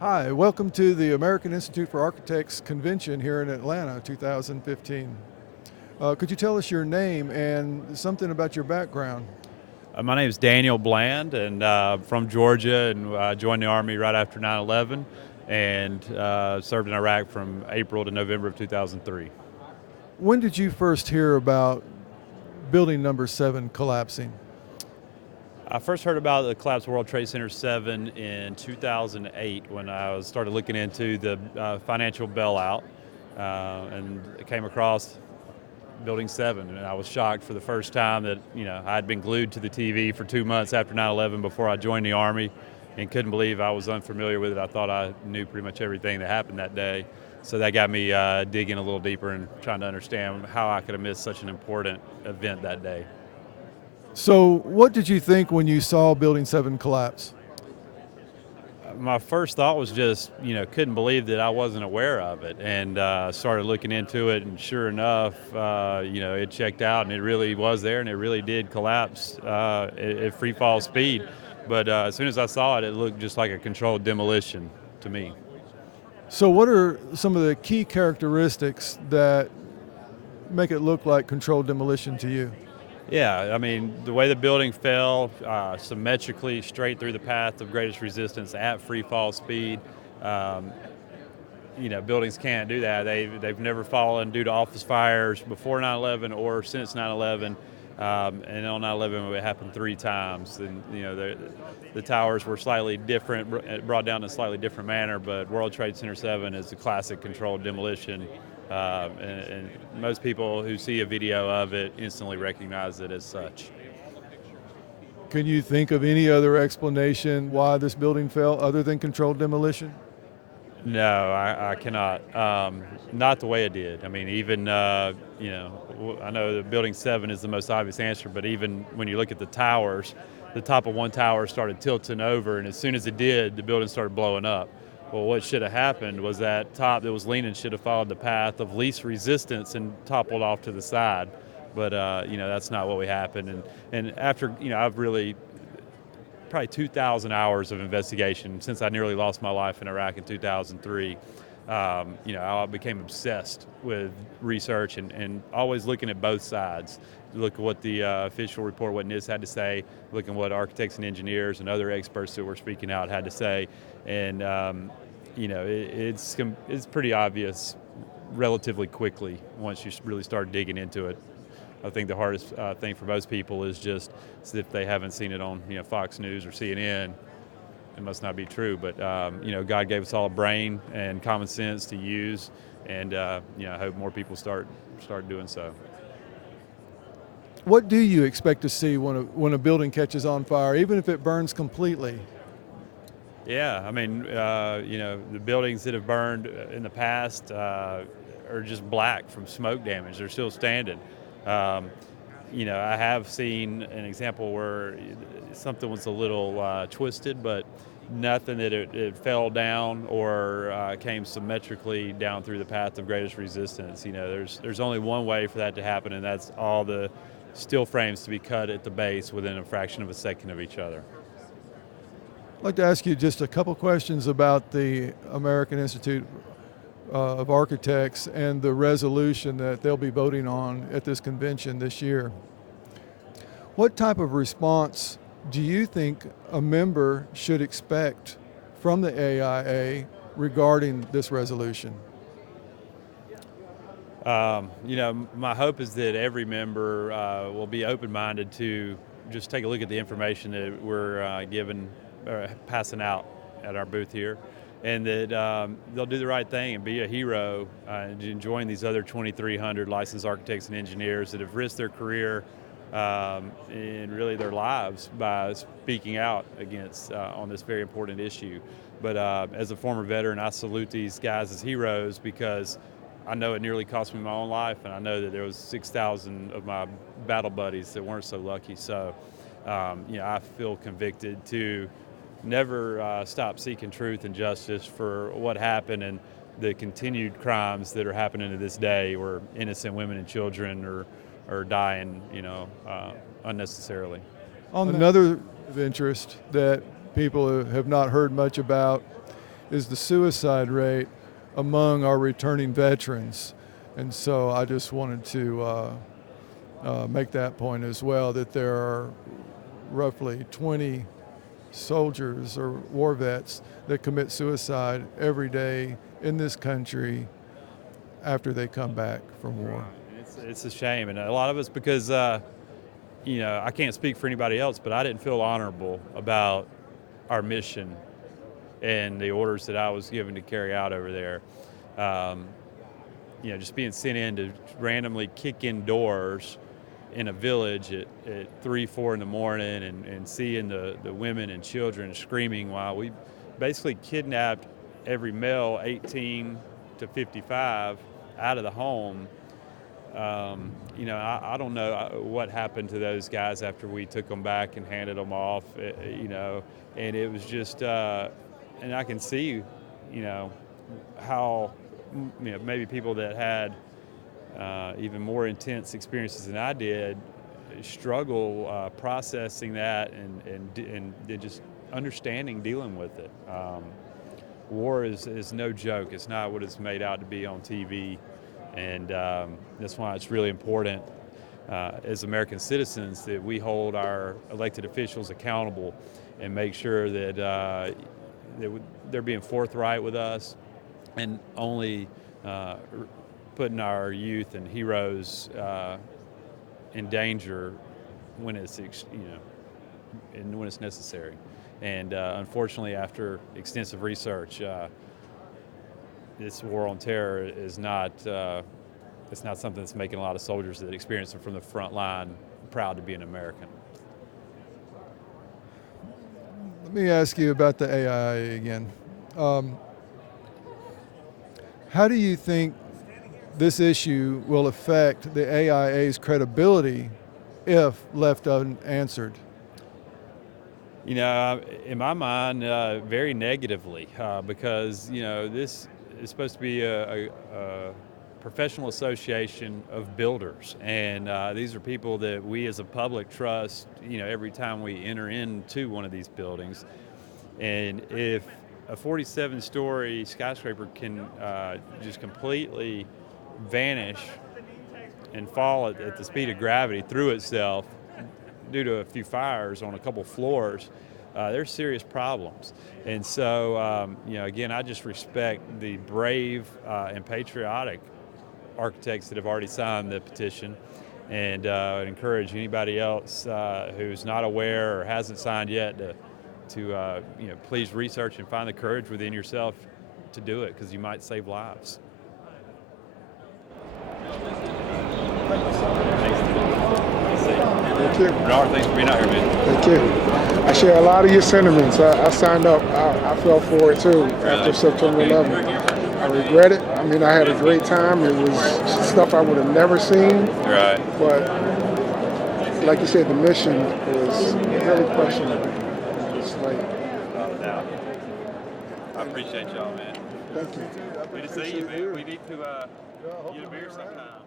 Hi, welcome to the American Institute for Architects Convention here in Atlanta, 2015. Could you tell us your name and something about your background? My name is Daniel Bland, and from Georgia, and joined the Army right after 9/11, and served in Iraq from April to November of 2003. When did you first hear about building number 7 collapsing? I first heard about the collapse of World Trade Center 7 in 2008 when I started looking into the financial bailout, and came across Building 7, and I was shocked for the first time that I had been glued to the TV for 2 months after 9/11 before I joined the Army, and couldn't believe I was unfamiliar with it. I thought I knew pretty much everything that happened that day, so that got me digging a little deeper and trying to understand how I could have missed such an important event that day. So, what did you think when you saw Building 7 collapse? My first thought was just, couldn't believe that I wasn't aware of it, and started looking into it, and sure enough, it checked out, and it really was there, and it really did collapse at free fall speed. But as soon as I saw it, it looked just like a controlled demolition to me. So, what are some of the key characteristics that make it look like controlled demolition to you? Yeah, I mean, the way the building fell, symmetrically straight through the path of greatest resistance at free fall speed. Um, Buildings can't do that. They've never fallen due to office fires before 9/11 or since 9/11. And on 9/11, it happened 3 times. And the towers were slightly different, brought down in a slightly different manner. But World Trade Center 7 is a classic controlled demolition, and most people who see a video of it instantly recognize it as such. Can you think of any other explanation why this building fell other than controlled demolition? No, I cannot. Not the way it did. I mean, even I know the Building 7 is the most obvious answer, but even when you look at the towers, the top of one tower started tilting over, and as soon as it did, the building started blowing up. Well, what should have happened was that top that was leaning should have followed the path of least resistance and toppled off to the side. But that's not what we happened. And after I've really probably 2,000 hours of investigation since I nearly lost my life in Iraq in 2003. I became obsessed with research and always looking at both sides. Look at what the official report, what NIST had to say, looking at what architects and engineers and other experts that were speaking out had to say. And, it's pretty obvious relatively quickly once you really start digging into it. I think the hardest thing for most people is just if they haven't seen it on Fox News or CNN, it must not be true. But God gave us all a brain and common sense to use, and I hope more people start doing so. What do you expect to see when a building catches on fire, even if it burns completely? Yeah, I mean, the buildings that have burned in the past are just black from smoke damage. They're still standing. Um, I have seen an example where something was a little twisted, but nothing that it fell down or came symmetrically down through the path of greatest resistance. There's only one way for that to happen, and that's all the steel frames to be cut at the base within a fraction of a second of each other. I'd like to ask you just a couple questions about the American Institute of Architects and the resolution that they'll be voting on at this convention this year. What type of response do you think a member should expect from the AIA regarding this resolution? My hope is that every member will be open-minded to just take a look at the information that we're passing out at our booth here, and that they'll do the right thing and be a hero and join these other 2,300 licensed architects and engineers that have risked their career and really their lives by speaking out against on this very important issue. But as a former veteran, I salute these guys as heroes because I know it nearly cost me my own life, and I know that there was 6,000 of my battle buddies that weren't so lucky. So, I feel convicted to never stop seeking truth and justice for what happened and the continued crimes that are happening to this day, where innocent women and children are dying, unnecessarily. Another of interest that people have not heard much about is the suicide rate among our returning veterans. And so I just wanted to make that point as well, that there are roughly 20 soldiers or war vets that commit suicide every day in this country after they come back from war. It's a shame, and a lot of it's because, I can't speak for anybody else, but I didn't feel honorable about our mission and the orders that I was given to carry out over there. Just being sent in to randomly kick in doors in a village at 3, 4 in the morning and seeing the women and children screaming while we basically kidnapped every male 18 to 55 out of the home. I don't know what happened to those guys after we took them back and handed them off, and it was just, and I can see, how, maybe people that had even more intense experiences than I did struggle processing that and just understanding dealing with it. War is no joke. It's not what it's made out to be on TV. And that's why it's really important as American citizens that we hold our elected officials accountable and make sure that they're being forthright with us and only putting our youth and heroes in danger when it's and when it's necessary. And unfortunately, after extensive research, this war on terror is not it's not something that's making a lot of soldiers that experience it from the front line proud to be an American. Let me ask you about the AIA again. How do you think this issue will affect the AIA's credibility if left unanswered? In my mind, very negatively, because this is supposed to be a professional association of builders, and these are people that we as a public trust, every time we enter into one of these buildings. And if a 47-story skyscraper can just completely vanish and fall at the speed of gravity through itself due to a few fires on a couple floors, there's serious problems. And so, again, I just respect the brave and patriotic architects that have already signed the petition, and encourage anybody else who's not aware or hasn't signed yet to please research and find the courage within yourself to do it, because you might save lives. Thank you. Bernard, thanks for being out here, man. Thank you. I share a lot of your sentiments. I signed up. I fell for it too after September 11th. I regret it. I mean, I had a great time. It was stuff I would have never seen. Right. But like you said, the mission was really questionable. It's like, Without a doubt. I appreciate y'all, man. thank you. Good to see you, man. We need to get a beer sometime.